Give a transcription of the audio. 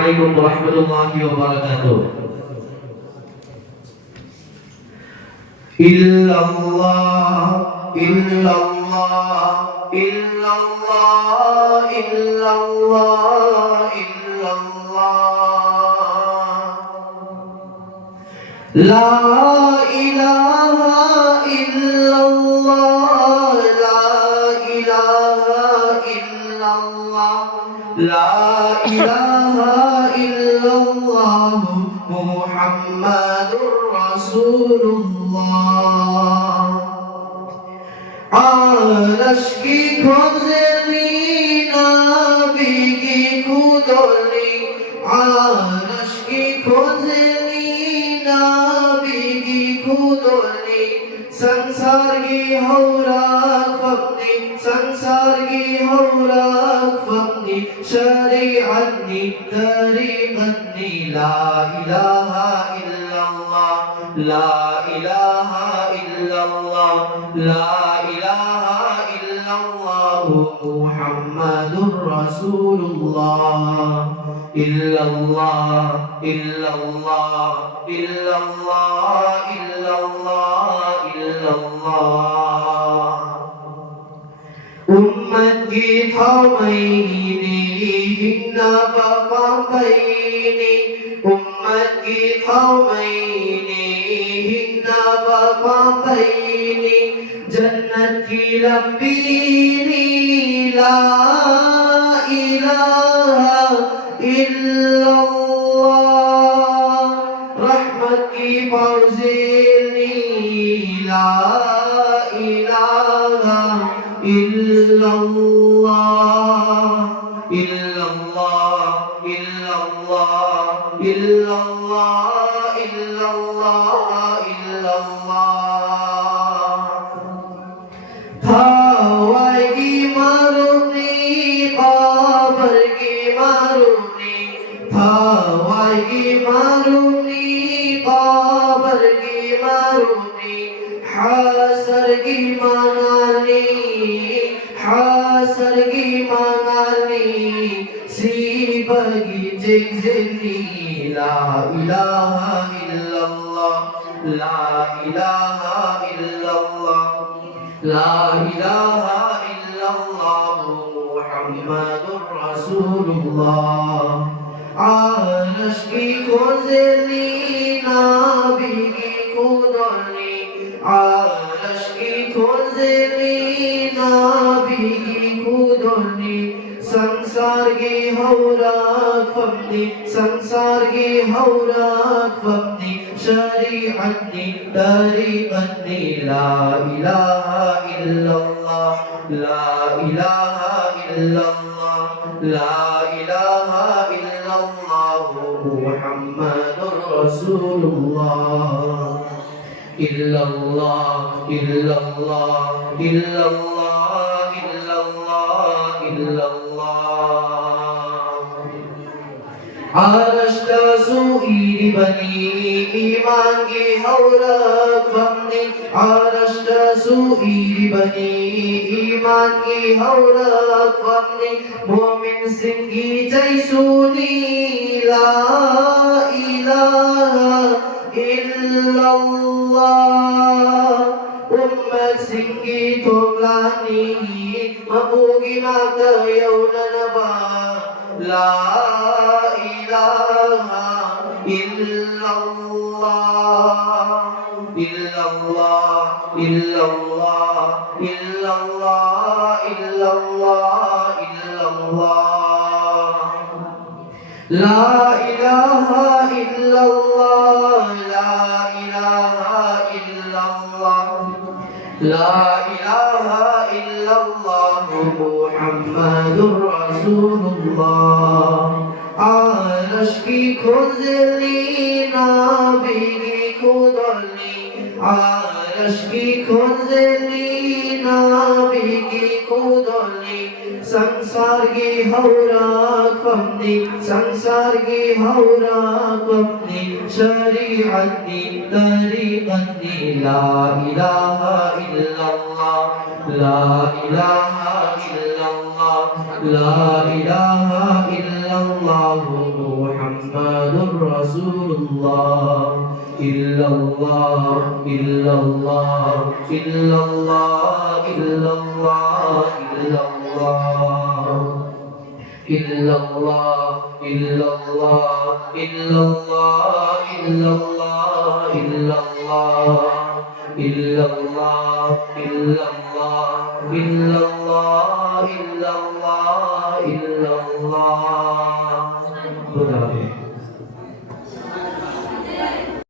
আলাইকুম ওয়া রাহমাতুল্লাহি ওয়া বারাকাতুহু। ইল্লাল্লাহ ইল্লাল্লাহ ইল্লাল্লাহ ইল্লাল্লাহ ইল্লাল্লাহ লা ইলাহা ইল্লাল্লাহ লা ইলাহা ইল্লাল্লাহ লা ইলাহা ইল্লাল্লাহ মুহাম্মাদুর রাসূলুল্লাহ। আরশ কি খোঁজলি নবী কি খুদলি, আরশ কি খোঁজলি नबी की खुदोनी, संसार की हौराक फपनी, संसार की हौराक फपनी, शरीअतनी तरीक़तनी ला इलाहा इल्लल्लाह ला इलाहा इल्लल्लाह ला इलाहा इल्लल्लाह मुहम्मदुर रसूलुल्लाह। इल्लल्लाह इल्लल्लाह इल्लल्लाह इल्लल्लाह इल्लल्लाह उम्मत की थौमैनी हिन्ना बक़ाबैनी, उम्मत की थौमैनी हिन्ना बक़ाबैनी, जन्नत की लंबीनी ला इलाहा इल्लल्लाह, रहमत की फौज़ेनी ला इलाहा इल्लल्लाह इल्लल्लाह इल्लल्लाह इल्लल्लाह इल्लल्लाह इल्लल्लाह थावाई मारुनी काबर की मारुनी, थावाई मारुनी काबर की मारुनी, हासर की मनाली हासर की मनाली, सीबगी जिगजनी ला इलाहा इल्लल्लाह ला इलाहा इल्लल्लाह ला इलाहा इल्लल्लाह मुहम्मदुर रसूलुल्लाह। आरश की खुज़ली नबी की खुदली, आरश की खुज़ली नबी की खुदली, संसार की हौराक फपनी, संसार की हौराक फपनी, शरीअतनी तरीक़तनी ला इलाहा इल्लल्लाह ला इलाहा इल्लल्लाह ला इलाहा इल्लल्लाह मुहम्मदुर रसूलुल्लाह। इल्लल्लाह इल्लल्लाह इल्लल्लाह इल्लल्लाह इल्लल्लाह आरश का सुईर बनी ईमान की हौराक फपनी, आरश का सुईर बनी ईमान की हौराक फपनी, मोमिन सिंह की जैसूनी ला इलाहा इल्लल्लाह, उम्मत सिंह की थोगलानी मबूगी माता यौननबा ला इलाहा इल्लल्लाह इल्लल्लाह इल्लल्लाह इल्लल्लाह इल्लल्लाह इल्लल्लाह ला इलाहा इल्लल्लाह ला इलाहा इल्लल्लाह ला इलाहा इल्लल्लाह मुहम्मदुर रसूलुल्लाह। आरश की खुज़ली नबी की खुदली, आरश की खुज़ली नबी की खुदली, संसार की हौराक फपनी, संसार की हौराक फपनी, शरीअतनी तरीक़तनी ला इलाहा इल्लल्लाह ला इलाहा इल्लल्लाह ला इलाहा इल्लल्लाह মুহাম্মাদুর রাসূলুল্লাহ ইল্লাল্লাহ ইল্লাল্লাহ ইল্লাল্লাহ ইল্লাল্লাহ ইল্লাল্লাহ illallah illallah illallah illallah illallah illallah illallah illallah illallah illallah